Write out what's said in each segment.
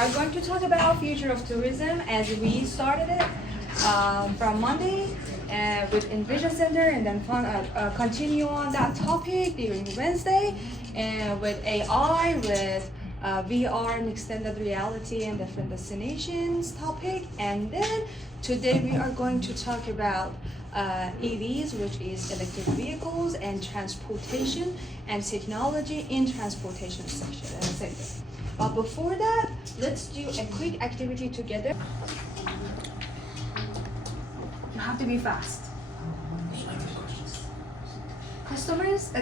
are going to talk about future of tourism as we started it from Monday with Envision Center, and then continue on that topic during Wednesday, and with AI, with VR and extended reality and different destinations topic. And then today we are going to talk about EVs, which is electric vehicles, and transportation and technology in transportation sector. But before that, let's do a quick activity together. You have to be fast. Consumers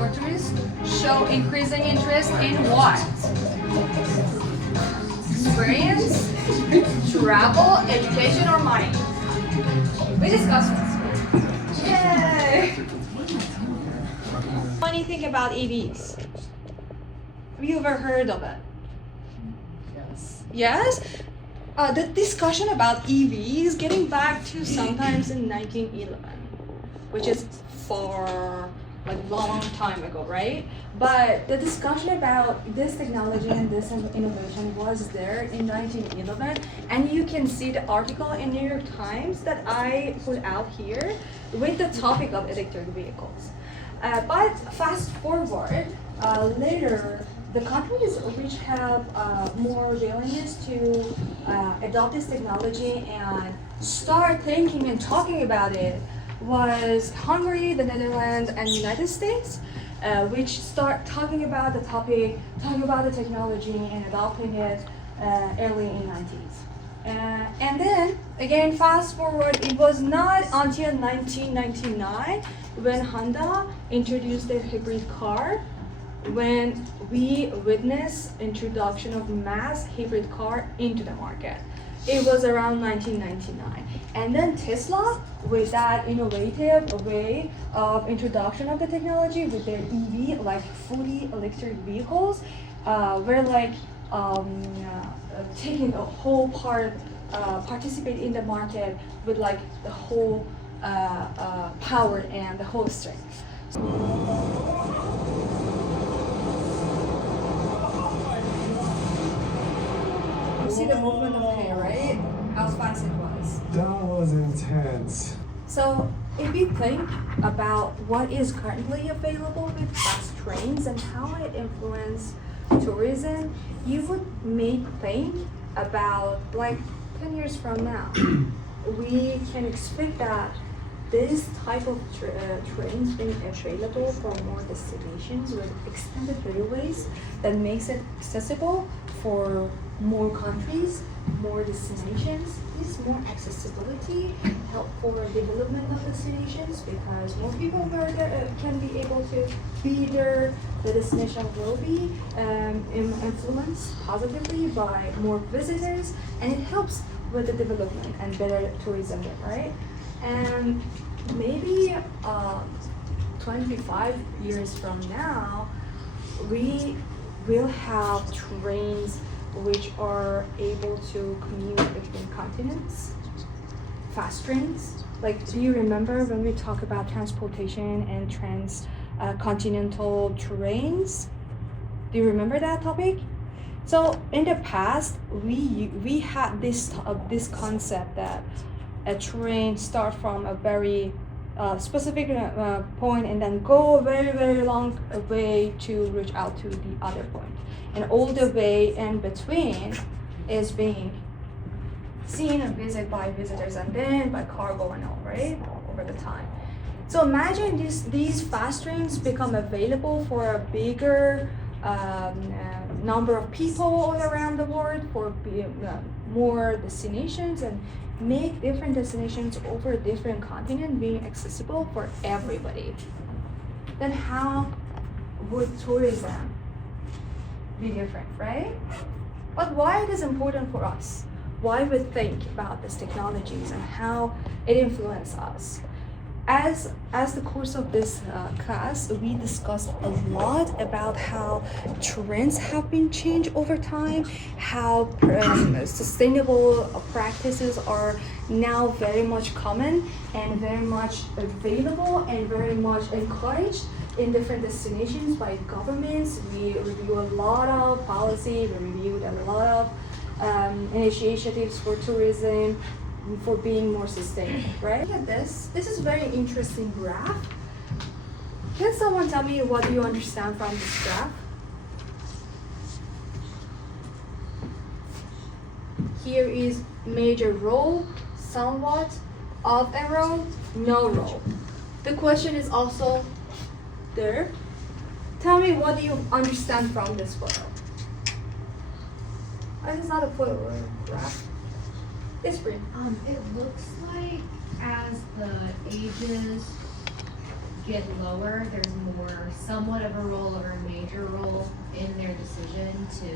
or tourists show increasing interest in what? Experience, travel, education, or money? We discussed this. Yay! Funny thing about EVs. Have you ever heard of it? Yes. Yes? The discussion about EVs getting back to sometimes in 1911, which is for like long time ago, right? But the discussion about this technology and this innovation was there in 1911, and you can see the article in New York Times that I put out here with the topic of electric vehicles. But fast forward, later the countries which have more willingness to adopt this technology and start thinking and talking about it was Hungary, the Netherlands, and United States, which start talking about the topic, talking about the technology and adopting it early in 90s. And then, again, fast forward, it was not until 1999 when Honda introduced their hybrid car, when we witnessed introduction of mass hybrid car into the market. It was around 1999. And then Tesla, with that innovative way of introduction of the technology with their EV, like fully electric vehicles, were like taking a whole part, participate in the market with like the whole power and the whole strength. You see the movement of hair, right? How fast it was. That was intense. So if you think about what is currently available with fast trains and how it influences tourism, you would may think about like 10 years from now, we can expect that this type of trains being available for more destinations with extended railways that makes it accessible for more countries, more destinations. This more accessibility help for development of destinations, because more people can be able to be there. The destination will be influenced positively by more visitors, and it helps with the development and better tourism there, right? And maybe 25 years from now, we will have trains which are able to commute between continents, fast trains. Like, do you remember when we talk about transportation and transcontinental trains? Do you remember that topic? So in the past, we had this concept that a train start from a very specific point and then go a very, very long way to reach out to the other point. And all the way in between is being seen and visited by visitors and then by cargo and all, right, over the time. So imagine these fast trains become available for a bigger number of people all around the world, for more destinations, and make different destinations over different continents being accessible for everybody. Then how would tourism be different, right? But why it is important for us? Why we think about these technologies and how it influences us? As the course of this class, we discussed a lot about how trends have been changed over time, how sustainable practices are now very much common and very much available and very much encouraged in different destinations by governments. We review a lot of policy, we reviewed a lot of initiatives for tourism, for being more sustainable, right? Look at this. This is a very interesting graph. Can someone tell me what you understand from this graph? Here is major role, somewhat of a role, no role. The question is also there. Tell me what do you understand from this photo? This is not a photo, or a graph. It's green. It looks like as the ages get lower, there's more somewhat of a role or a major role in their decision to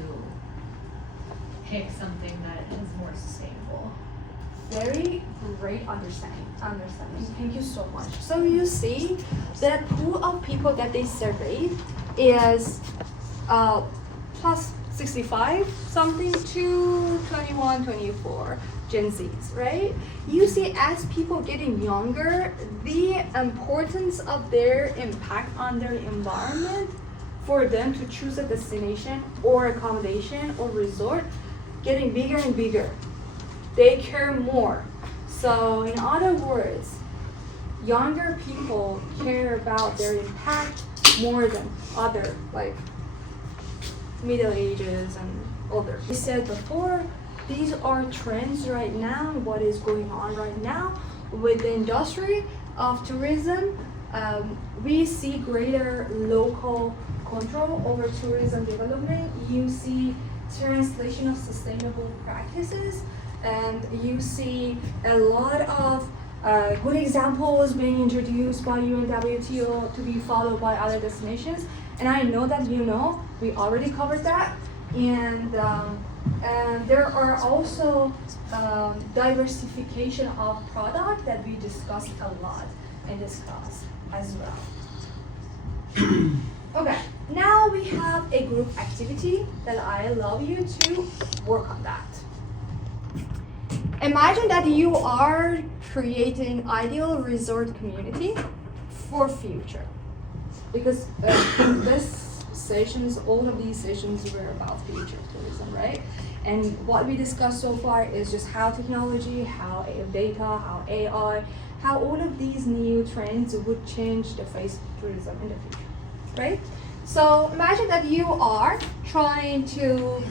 pick something that is more sustainable. Very great understanding. Thank you so much. So you see that pool of people that they surveyed is plus 65 something to 21, 24 Gen Zs, right? You see as people getting younger, the importance of their impact on their environment for them to choose a destination or accommodation or resort getting bigger and bigger. They care more. So in other words, younger people care about their impact more than other like middle ages and older. We said before, these are trends right now, what is going on right now with the industry of tourism. We see greater local control over tourism development. You see translation of sustainable practices, and you see a lot of good examples being introduced by UNWTO to be followed by other destinations. And I know that you know, we already covered that. And there are also diversification of product that we discussed a lot in this class as well. Okay, now we have a group activity that I love you to work on that. Imagine that you are creating ideal resort community for future. Because this sessions, all of these sessions were about future tourism, right? And what we discussed so far is just how technology, how data, how AI, how all of these new trends would change the face of tourism in the future, right? So imagine that you are trying to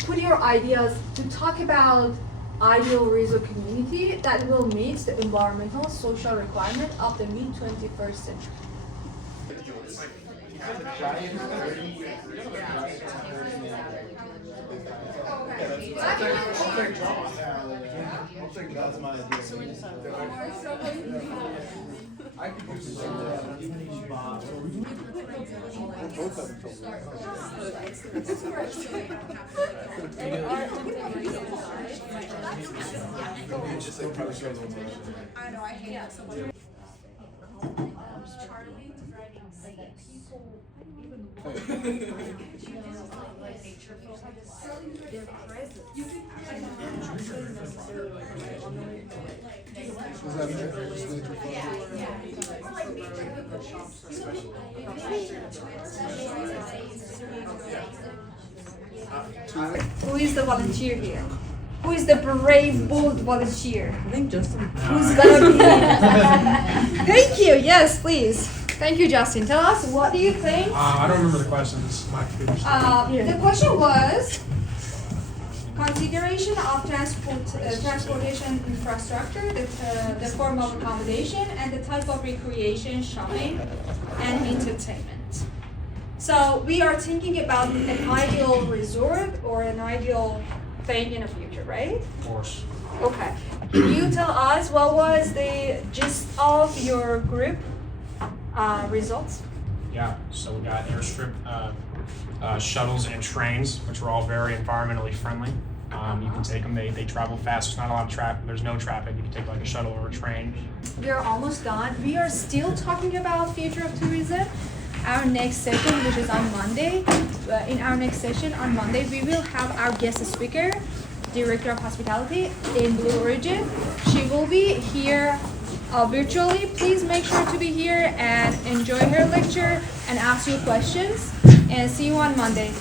put your ideas to talk about ideal resort community that will meet the environmental, social requirement of the mid-21st century. I know, I hate that so much. Who is the volunteer here? Who is the brave, bold volunteer? I think Justin. Who's gonna be? Thank you. Yes, please. Thank you, Justin. Tell us, what do you think? I don't remember the questions. My computer's The question was consideration of transportation infrastructure, the form of accommodation, and the type of recreation, shopping, and entertainment. So we are thinking about an ideal resort or an ideal thing in the future, right? Of course. Okay. Can you tell us what was the gist of your group results? Yeah. So we got airstrip shuttles and trains, which are all very environmentally friendly. You can take them. They travel fast. There's not a lot of traffic. There's no traffic. You can take like a shuttle or a train. We are almost done. We are still talking about future of tourism. Our next session, which is on Monday, in our next session on Monday, we will have our guest speaker, Director of Hospitality in Blue Origin. She will be here virtually, please make sure to be here and enjoy her lecture and ask your questions. And see you on Monday.